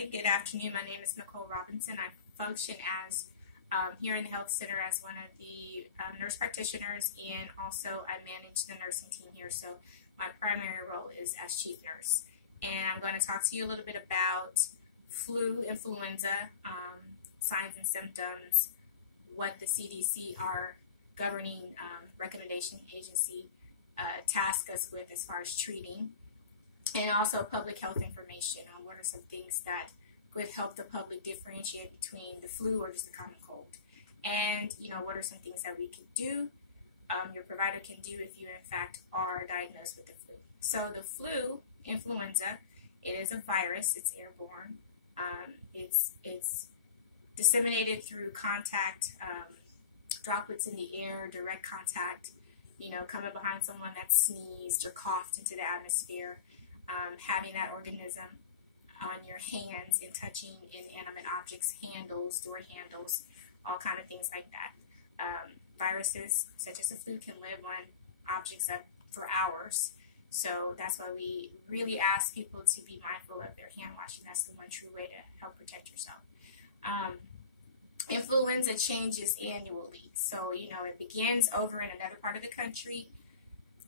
Hi, good afternoon. My name is Nicole Robinson. I function as here in the health center as one of the nurse practitioners, and also I manage the nursing team here. So my primary role is as chief nurse. And I'm going to talk to you a little bit about flu, influenza, signs and symptoms, what the CDC, our governing recommendation agency, task us with as far as treating, and also public health information on what are some things that could help the public differentiate between the flu or just the common cold. And, what are some things that we can do, your provider can do if you, in fact, are diagnosed with the flu. So the flu, influenza, it is a virus. It's airborne. It's disseminated through contact, droplets in the air, direct contact, coming behind someone that sneezed or coughed into the atmosphere. Having that organism on your hands and touching inanimate objects, handles, door handles, all kind of things like that. Viruses such as the flu can live on objects for hours. So that's why we really ask people to be mindful of their hand washing. That's the one true way to help protect yourself. Influenza changes annually. So, it begins over in another part of the country.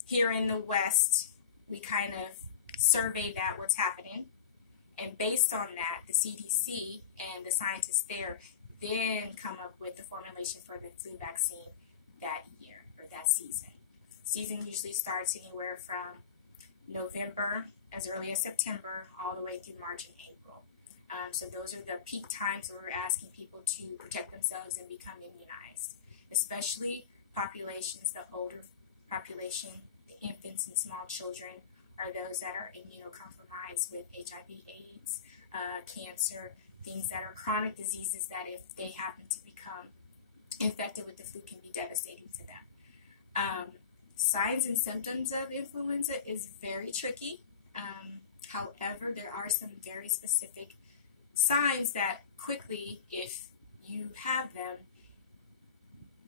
Here in the West, we kind of survey that what's happening, and based on that, the CDC and the scientists there then come up with the formulation for the flu vaccine that year or that season. Season usually starts anywhere from November, as early as September, all the way through March and April. So those are the peak times where we're asking people to protect themselves and become immunized, especially populations, the older population, the infants and small children, are those that are immunocompromised with HIV, AIDS, cancer, things that are chronic diseases that if they happen to become infected with the flu can be devastating to them. Signs and symptoms of influenza is very tricky. However, there are some very specific signs that quickly, if you have them,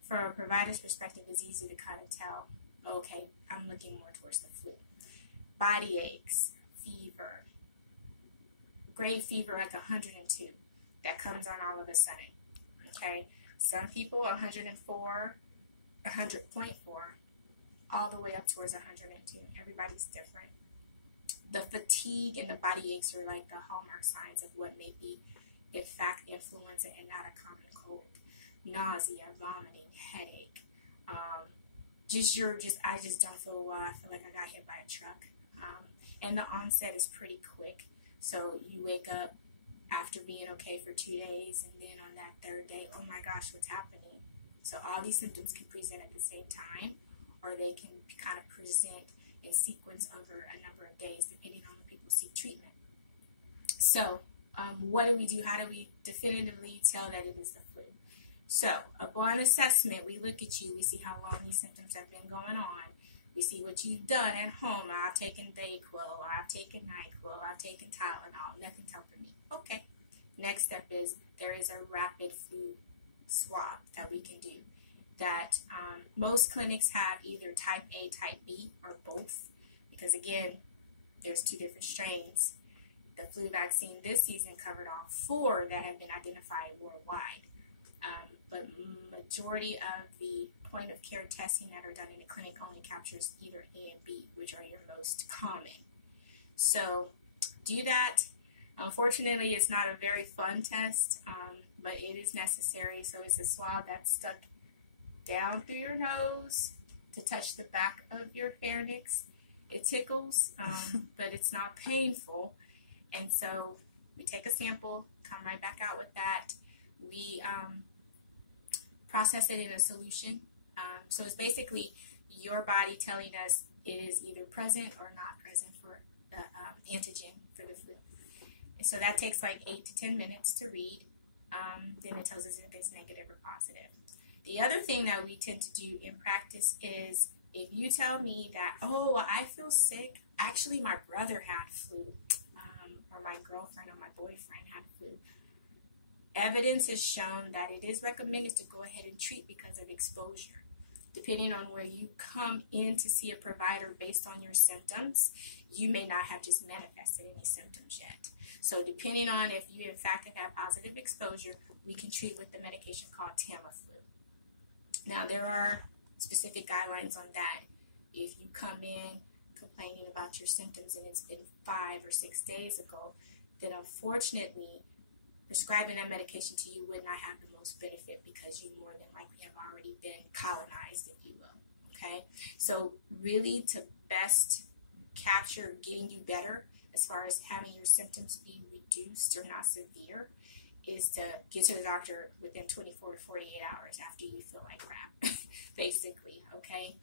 from a provider's perspective, it's easy to kind of tell, okay, I'm looking more towards the flu. Body aches, fever, great fever like 102 that comes on all of a sudden. Okay, some people 104, 100.4, all the way up towards 102. Everybody's different. The fatigue and the body aches are like the hallmark signs of what may be, in fact, influenza and not a common cold. Nausea, vomiting, headache. I just don't feel well. I feel like I got hit by a truck. And the onset is pretty quick. So you wake up after being okay for 2 days, and then on that third day, oh my gosh, what's happening? So all these symptoms can present at the same time, or they can kind of present in sequence over a number of days, depending on when people seek treatment. So what do we do? How do we definitively tell that it is the flu? So upon assessment, we look at you, we see how long these symptoms have been going on. We see what you've done at home. I've taken Dayquil, I've taken NyQuil, I've taken Tylenol, nothing's helping me. Okay. Next step is there is a rapid flu swab that we can do. That most clinics have either type A, type B, or both. Because again, there's 2 different strains. The flu vaccine this season covered all 4 that have been identified worldwide. But majority of the point of care testing that are done in the clinic only captures either A and B, which are your most common. So do that. Unfortunately, it's not a very fun test, but it is necessary. So it's a swab that's stuck down through your nose to touch the back of your pharynx. It tickles, but it's not painful. And so we take a sample, come right back out with that. We process it in a solution. So it's basically your body telling us it is either present or not present for the antigen for the flu. And so that takes like 8 to 10 minutes to read. Then it tells us if it's negative or positive. The other thing that we tend to do in practice is if you tell me that, oh, I feel sick, actually my brother had flu, or my girlfriend or my boyfriend had flu. Evidence has shown that it is recommended to go ahead and treat because of exposure. Depending on where you come in to see a provider based on your symptoms, you may not have just manifested any symptoms yet. So depending on if you in fact have positive exposure, we can treat with the medication called Tamiflu. Now there are specific guidelines on that. If you come in complaining about your symptoms and it's been 5 or 6 days ago, then unfortunately prescribing that medication to you would not have the most benefit because you more than likely have already been colonized, if you will. Okay, so really to best capture getting you better as far as having your symptoms be reduced or not severe is to get to the doctor within 24 to 48 hours after you feel like crap, basically, okay?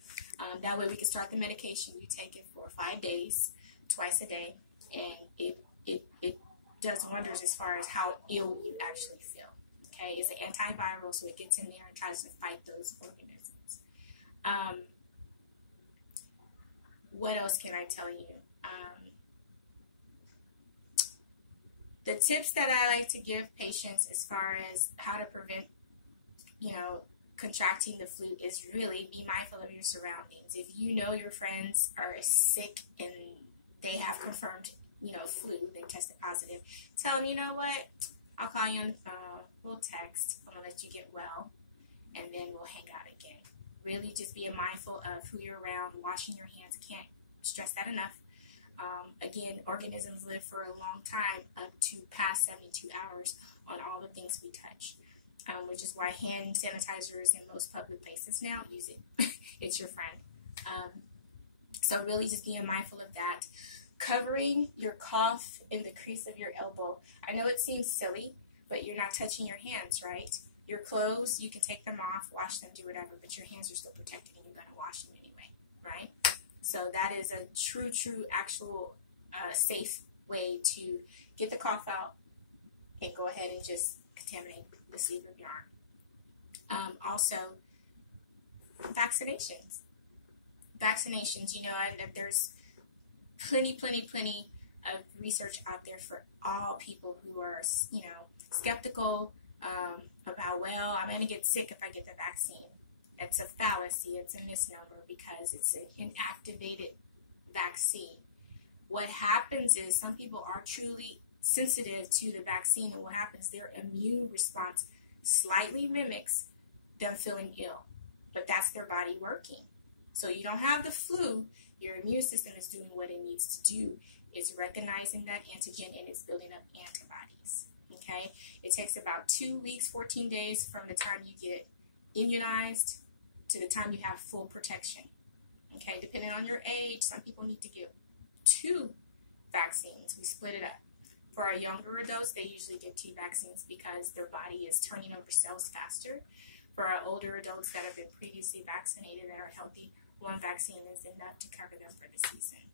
That way we can start the medication. You take it for 5 days, twice a day, and it does wonders as far as how ill you actually feel, okay? It's an antiviral, so it gets in there and tries to fight those organisms. What else can I tell you? The tips that I like to give patients as far as how to prevent, contracting the flu is really be mindful of your surroundings. If you know your friends are sick and they have confirmed, flu, they tested positive, tell them, you know what, I'll call you on the phone, we'll text, I'm going to let you get well, and then we'll hang out again. Really just being mindful of who you're around, washing your hands. Can't stress that enough. Again, organisms live for a long time, up to past 72 hours on all the things we touch, which is why hand sanitizers in most public places now use it. It's your friend. So really just being mindful of that. Covering your cough in the crease of your elbow. I know it seems silly, but you're not touching your hands, right? Your clothes, you can take them off, wash them, do whatever, but your hands are still protected and you're going to wash them anyway, right? So that is a true, actual, safe way to get the cough out and go ahead and just contaminate the sleeve of your arm. Also, vaccinations. There's plenty of research out there for all people who are, skeptical about, well, I'm going to get sick if I get the vaccine. It's a fallacy. It's a misnomer because it's an inactivated vaccine. What happens is some people are truly sensitive to the vaccine, and what happens, their immune response slightly mimics them feeling ill, but that's their body working. So you don't have the flu. Your immune system is doing what it needs to do. It's recognizing that antigen and it's building up antibodies. Okay? It takes about 2 weeks, 14 days from the time you get immunized to the time you have full protection. Okay? Depending on your age, some people need to get 2 vaccines. We split it up. For our younger adults, they usually get 2 vaccines because their body is turning over cells faster. For our older adults that have been previously vaccinated that are healthy, 1 vaccine is enough to cover them for the season.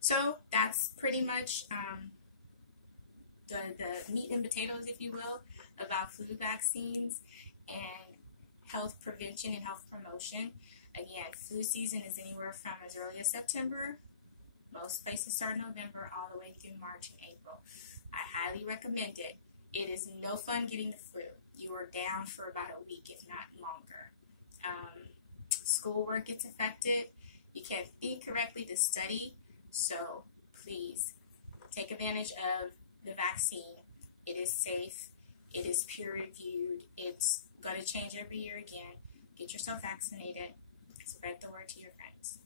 So that's pretty much the meat and potatoes, if you will, about flu vaccines and health prevention and health promotion. Again, flu season is anywhere from as early as September. Most places start November all the way through March and April. I highly recommend it. It is no fun getting the flu. You are down for about a week, if not longer. Schoolwork gets affected. You can't think correctly to study. So please take advantage of the vaccine. It is safe. It is peer-reviewed. It's going to change every year again. Get yourself vaccinated. Spread the word to your friends.